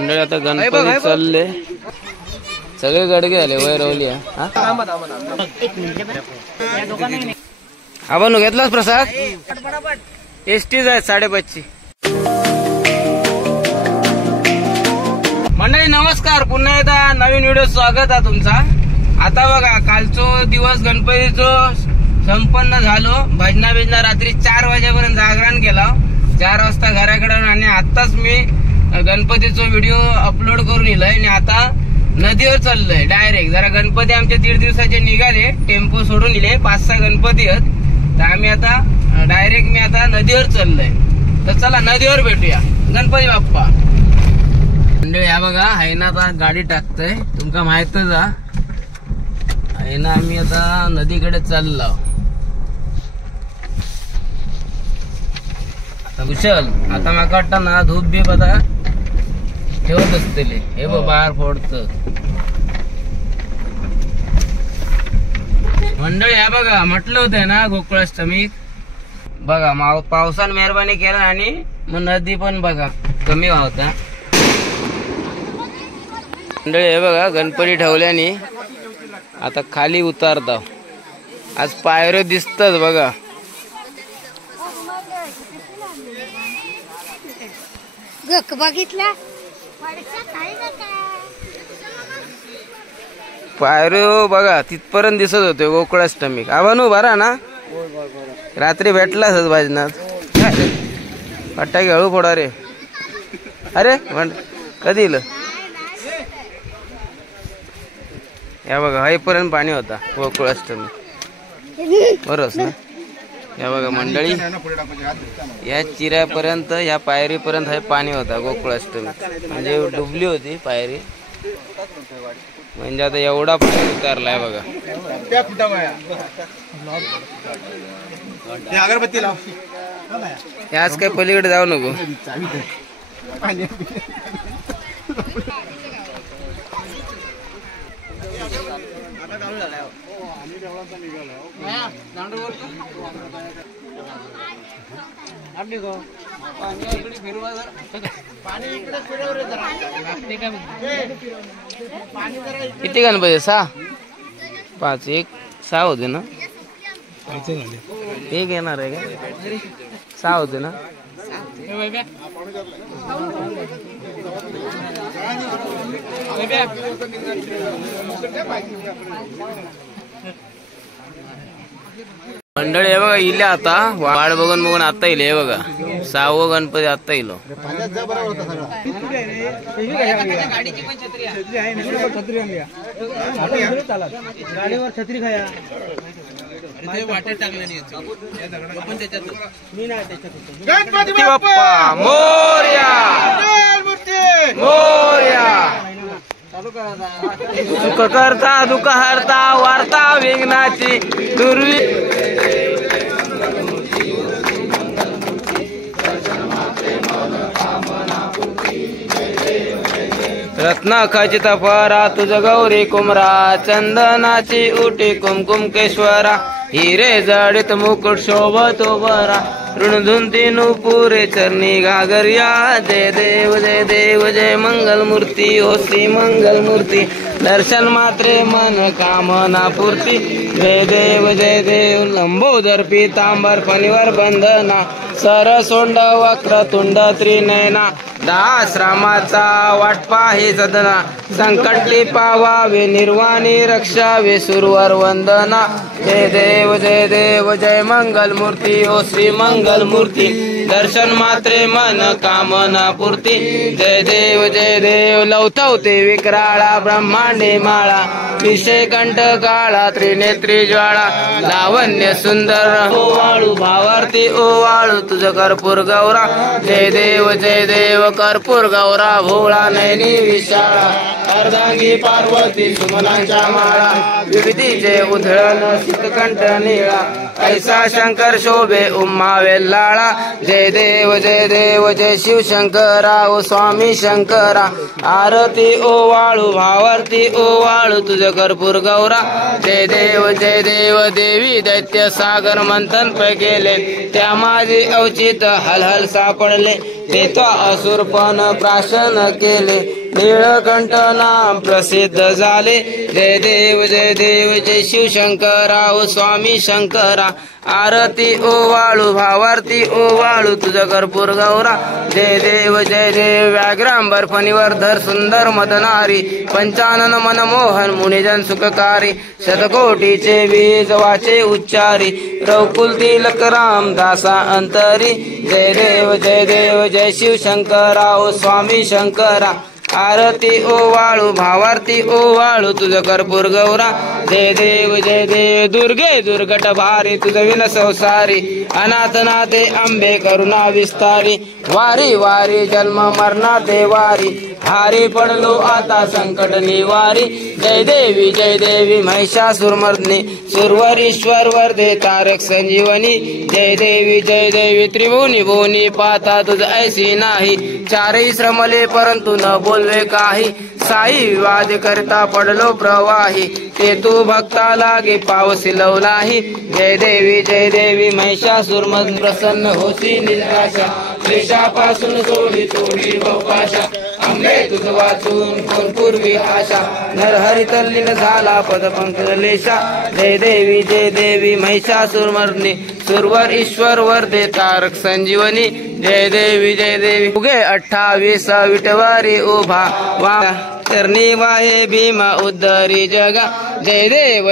मंडळी आता गणपती चालले, सगळे गडगे आले वैरवली. आपण घेतलाच प्रसाद, एसटीच आहे 5:30. मंडळी नमस्कार, पुन्हा एकदा नवीन व्हिडिओ स्वागत आहे तुमचा. आता बघा कालचो दिवस गणपतीचो संपन्न झालो. भजना बिजना रात्री 4 वाजेपर्यंत जागरण केला. 4 वाजता घराकडे आणि आताच मी गणपतीचा व्हिडिओ अपलोड करून येलोय आणि आता नदीवर चाललोय डायरेक्ट. जरा गणपती आमचे 1.5 दिवसाचे निघाले, टेम्पो सोडून दिले. 5-6 गणपती आहेत, तर आम्ही आता डायरेक्ट मी आता नदीवर चाललोय. तर चला नदीवर भेटूया. गणपती बाप्पा. म्हणजे या बघा हैना आता गाडी टाकतोय, तुमका माहितच आहे ना. आम्ही आता नदीकडे चाललो. कुशल आता माका वाटतं ना धूप बीप आता ठेवत असतले. हे बघ बाहेर फोडत मंडळी. ह्या बघा म्हटलं होतं ना गोकुळाष्टमीत बघा पावसान मेहरबानी केला आणि मग नदी पण बघा कमी वाहता. मंडळी हे बघा गणपती ठेवल्याने आता खाली उतारता. आज पायऱ्या दिसतात बघा. बघितला पायऱ्यो बघा तिथपर्यंत दिसत होते गोकुळाष्टमी. आवानू बरा ना, रात्री भेटलाच भाजनात. फटाके हळू फोडा रे. अरे कधी इल या बघा हाईपर्यंत पाणी होता गोकुळाष्टमी बरोबर ना. या बघा मंडळी या चिऱ्यापर्यंत या पायरीपर्यंत हे पाणी होता गोकुळाष्टमी. म्हणजे डुबली होती पायरी, म्हणजे आता एवढा पाणी उतारलाय बघा. याच काय पलीकडे जाऊ नको. किती गणपती? 6 5 1 6 होते ना. एक येणार आहे का? 6 होते ना. मंडळी हे बघा इले आता वाढ बघून बघून आता इले. हे बघा 6वं गणपती आता इलो. गणपती बाप्पा मोरया मोरया. सुख करता दुःख हरता वार्ता विघ्नाची दुर्वी. रत्ना खचित परा तुझ गौरी कुमरा, चंदनाची उटी कुमकुमकेश्वरा. हिरे जडित मुकुट शोभतो बरा, ऋणधुंती नुपुरे चरणी घागरिया. जय देव जय देव जय मंगल मूर्ती ओ श्री मंगल मूर्ती. दर्शन मात्रे मन कामना पूर्ती. जय देव लंबोदर पीतांबर फणीवर बंधना. सरसोंड वक्रतुंड त्रिनयना. दासरामाचा वाटपा हे सदना. संकटी पावावे निर्वाणी रक्षावे सुरवर वंदना. जय देव जय मंगल मूर्ती ओ श्री मंगल मूर्ती. दर्शन मात्रे मन कामना पूर्ती. जय देव लवथवते विक्राळा ब्रह्मांडे माळा. विषय कंठ काळा त्रिनेत्री ज्वाळा. लावण्य सुंदर ओवाळू भावार्थी ओवाळू तुझ कर्पूर गौरा. जय देव कर्पूर गौरा भोळा नयनी विशाळा. अर्धांगी पार्वती सुमनांच्या माळा. विविधीचे उधळण शीतकंठ निळा. ऐसा शंकर शोभे उम्मा वेल्लाळा. जय देव जय शिवशंकरा ओ स्वामी शंकरा. आरती ओवाळू भावार्थी ओवाळू तुझ कर्पूर गौरा. जय देव देवी दैत्य सागर मंथन पे गेले. त्या माझे अवचित हलहल सापडले. ते तो असुरपण प्राशन केले नीळकंठ नाम प्रसिद्ध झाले जय देव जय शिवशंकरा ओ स्वामी शंकरा आरती ओवाळू भावारती ओवाळू तुझं कर्पूर गौरा जय देव व्याघ्रांबर फणीवर धर सुंदर मदनारी पंचानन मनमोहन मुनिजन सुखकारी शतकोटीचे बीज वाचे उच्चारी रघुकुल तिलक राम दासा अंतरी जय देव जय शिवशंकरा ओ स्वामी शंकरा आरती ओवाळू भावारती ओवाळू तुझं कर्पूर गौरा जय देव दुर्गे दुर्गट भारी तुझं विन संसारी अनाथ नाथे अंबे करुणा विस्तारी वारी वारी जन्म मरणा देवारी हारी पडलो आता संकट निवारी जय देवी महिषासुरमर्दिनी सुरवरीश्वर वर्धे तारक संजीवनी जय देवी त्रिभुवनी भुवनी पाता तुझ ऐसी नाही चारही श्रमले परंतु न बोलवे काही साई विवाद करता पडलो प्रवाही ते तू भक्ता लागे पावसी लवलाही जय देवी महिषासुरमर्दिनी प्रसन्न होसी निराशा क्लेशापासून सोडी तोडी भवपाशा अंबे तुझ वाचून कोण पूर्वी आशा नरहरी तल्लीन झाला पद पंकलेशा जय देवी महिषासुरमर्दिनी सुरवर ईश्वर वर्धे तारक संजीवनी जय देवी उगे 28 विटवारी उभा वा करणी वाहे भीमा उद्धरी जगा जय देव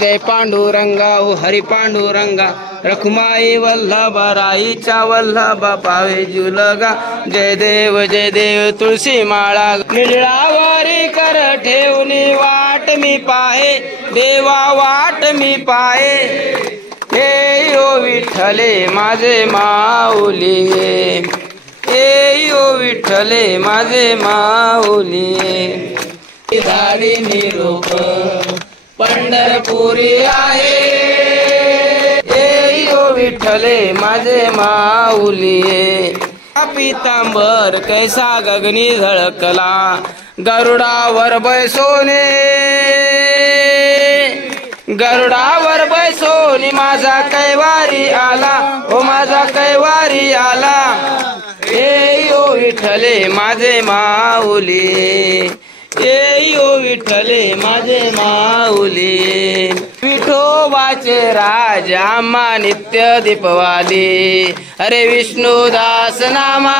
जय पांडुरंगा ओ हरी पांडुरंगा रखुमाई वल्लभा राईच्या वल्लभा पावे जुलगा जय देव तुळशी माळा निळावारी कर ठेवणी वाट मी पाहे देवा वाट मी पाहे हे यो विठ्ठले माझे माऊली हे यो विठ्ठले माझे माऊली धाडी निरोप पंढरपुरी आहे हे यो विठ्ठले माझे माऊली पितांबर कैसा गगनी झळकला गरुडावर बैसोने गरुडावर बैसोनी माझा कैवारी आला ओ माझा कैवारी आला हे यो विठ्ठले माझे माऊली हे यो विठ्ठले माझे माऊली विठोबाचे राज आम्हा नित्य दीपवाली अरे विष्णुदास नामा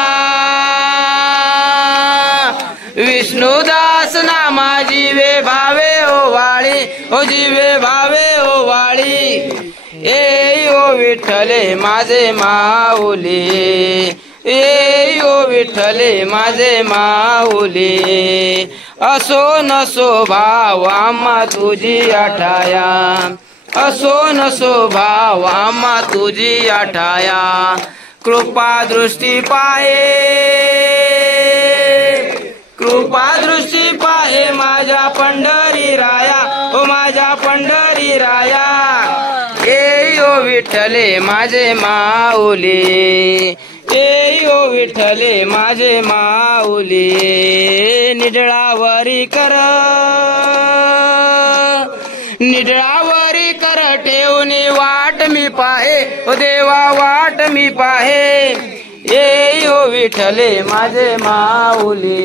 विष्णुदास नामा जीवे भावे ओवाळी ओ जीवे भावे ओवाळी ए यो विठ्ठले माझे माऊली ए यो विठ्ठले माझे माऊली असो नसो भाव आम्हा तुझी आठाया असो नसो भाव आम्हा तुझी आठाया कृपा दृष्टी पाहे माझ्या पंढरी राया ओ माझ्या पंढरी राया ए यो विठ्ठले माझे माऊली ए यो विठ्ठले माझे माऊली निडळावरी कर ठेवणी वाट मी पाहे ओ देवा वाट मी पाहे ए यो विठ्ठले माझे माऊली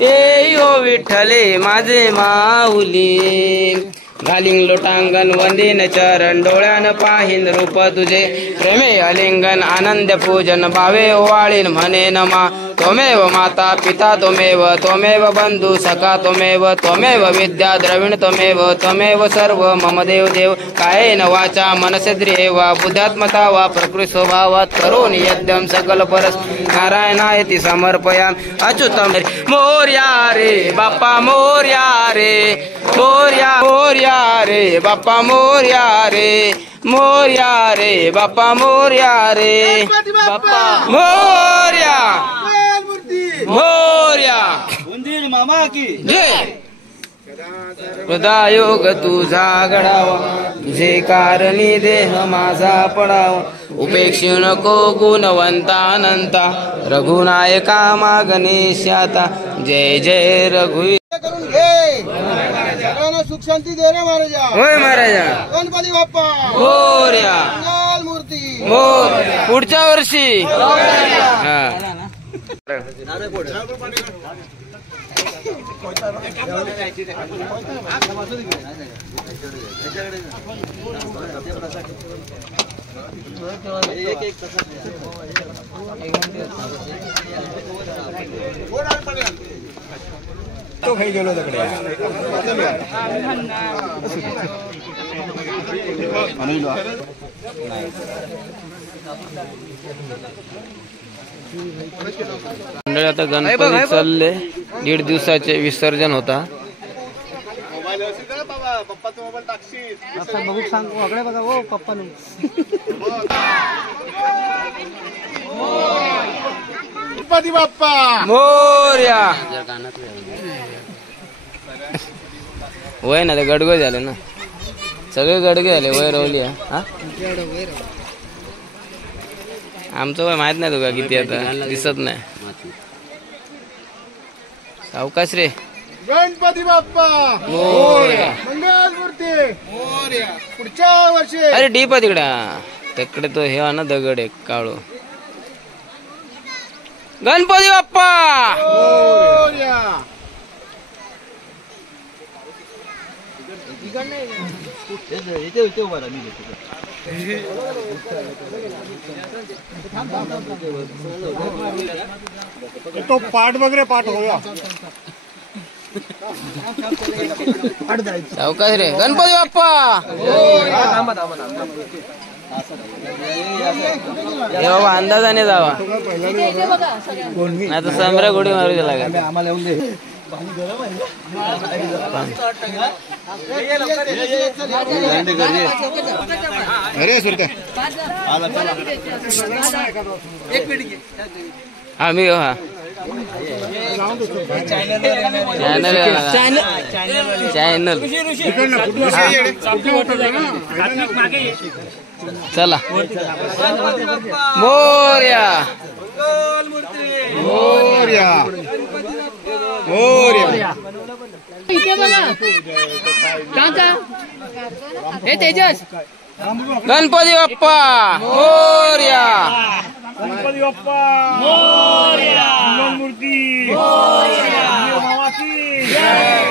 ए यो विठ्ठले माझे माऊली घालिंग लोटांगण वंदीन चरण डोळ्यान पाहिन रूप तुझे प्रेमे अलिंगन आनंद पूजन भावे ओवाळीन म्हणे नमा त्वमेव माता पिता त्वमेव बंधू सखा त्वमेव विद्या द्रविण त्वमेव सर्व मम देव कायेन वाचा मनसेंद्रिये वा बुद्ध्यात्मता वा प्रकृती स्वभावात करोमि यज्ञं सकल परस नारायणायति समर्पयामि अच्युतम मोर्या रे बाप्पा मोर्या रे मोर्या रे बाप्पा मोर्या रे बाप्पा मोर्या रे बाप्पा मोर्या मामा की जय हृदयोग तुझा घडावा तुझे कारणी देह माझा पडावा उपेक्षू नको गुणवंतानंता रघुनायका मा गणेशाता जय जय रघु करून घे सगळ्यांना सुख शांती दे रे महाराजा होय महाराजा गणपती बाप्पा मोरया मंगल मूर्ती पुढच्या वर्षी हा. तो खाई गेलो तिकडे मंडळी आता गणपती चालले, 1.5 दिवसाचे विसर्जन होता. बघू सांगू अकडे बघा हो पप्पा गणपती बाप्पा मोरया. वय ना ते गडगड झाले ना, सगळे गडगे झाले. वय रवली हा. आमचं वय माहित नाही तुका किती आता, दिसत नाही. सावकाश रे. गणपती बाप्पा मोरया. मंगलमूर्ती मोरया. पुढच्या वर्षी अरे डीप आहे तिकडे, तिकडे तो हे ना दगड एक काळू. गणपती बाप्पा मोरया. तो पाठ वगैरे पाठ होया. सावकाश रे. गणपती बाप्पा. हे बाबा अंदाजाने जावा, नाही तर समऱ्या गुडी मारू दिला का. आम्हाला येऊन दे. अरे सुरता हा मी हा चॅनल चला. मोरया मोरया मोरया. इथे बघा काका, हे तेजस. गणपती बाप्पा मोरया. गणपती बाप्पा मोरया. मंगलमूर्ती मोरया. मामाची जय.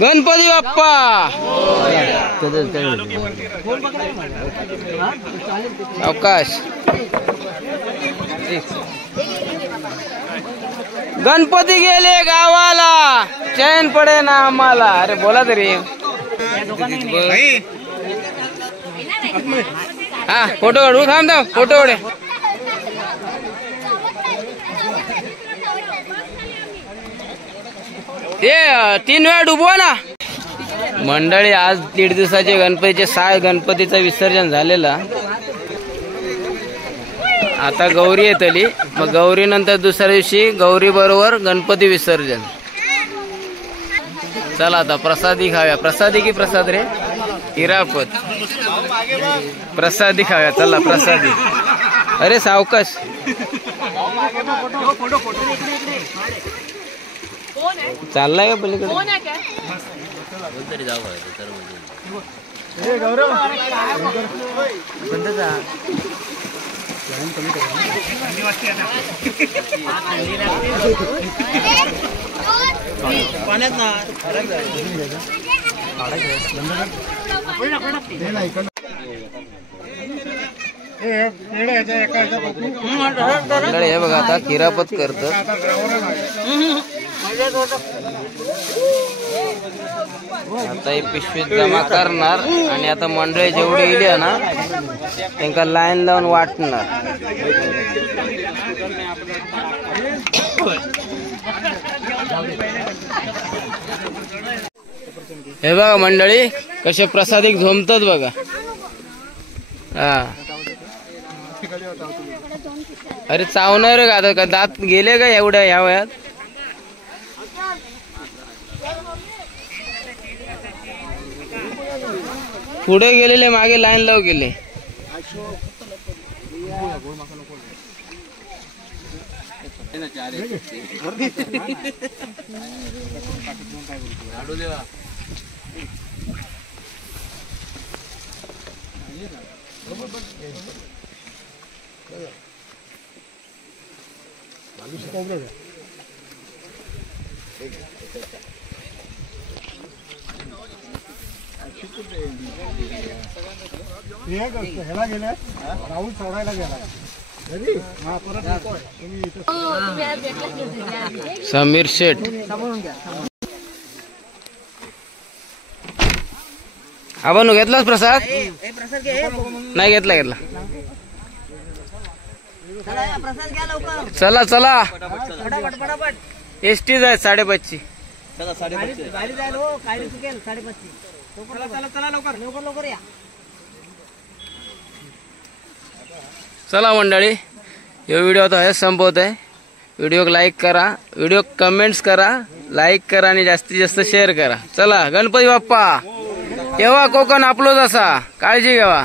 गणपती बाप्पा. अवकाश. गणपती गेले गावाला, चैन पडे ना आम्हाला. अरे बोला तरी. हा फोटो काढू. थांब थांब फोटो काढे. ते 3 वेळा डुबवा ना. मंडळी आज 1.5 दिवसाचे गणपतीचे 6 गणपतीचं विसर्जन झालेलं. आता गौरी येतली, मग गौरी नंतर दुसऱ्या दिवशी गौरी बरोबर गणपती विसर्जन. चला आता प्रसादी खाव्या. प्रसादी की प्रसाद रे. हिरापत प्रसादी खाव्या. चला प्रसादी. अरे सावकाश. चाललाय का पलीकडे. हे बघा आता किरापत करतात. आता ही पिशवीत जमा करणार आणि आता मंडळी जेवढी येईल ना त्यांना लाईन लावून वाटणार. हे बघा मंडळी कसे प्रसादिक झोमतात बघा. हा अरे चावणार का आता, का दात गेले का एवढ्या ह्या वयात. पुढे गेलेले मागे लाईन लाव गेले. ह्याला गेल्या राहुल सोडायला गेला हा परत समीर शेठ हा बनू घेतलास प्रसाद नाही घेतला चला चला एसटी जाय 5:30 चला मंडळी हे व्हिडिओ आता हे संपवत आहे व्हिडिओ लाईक करा व्हिडिओ कमेंट्स करा लाईक करा आणि जास्तीत जास्त शेअर करा चला गणपती बाप्पा तेव्हा कोकण आपलोच असा काळजी घ्यावा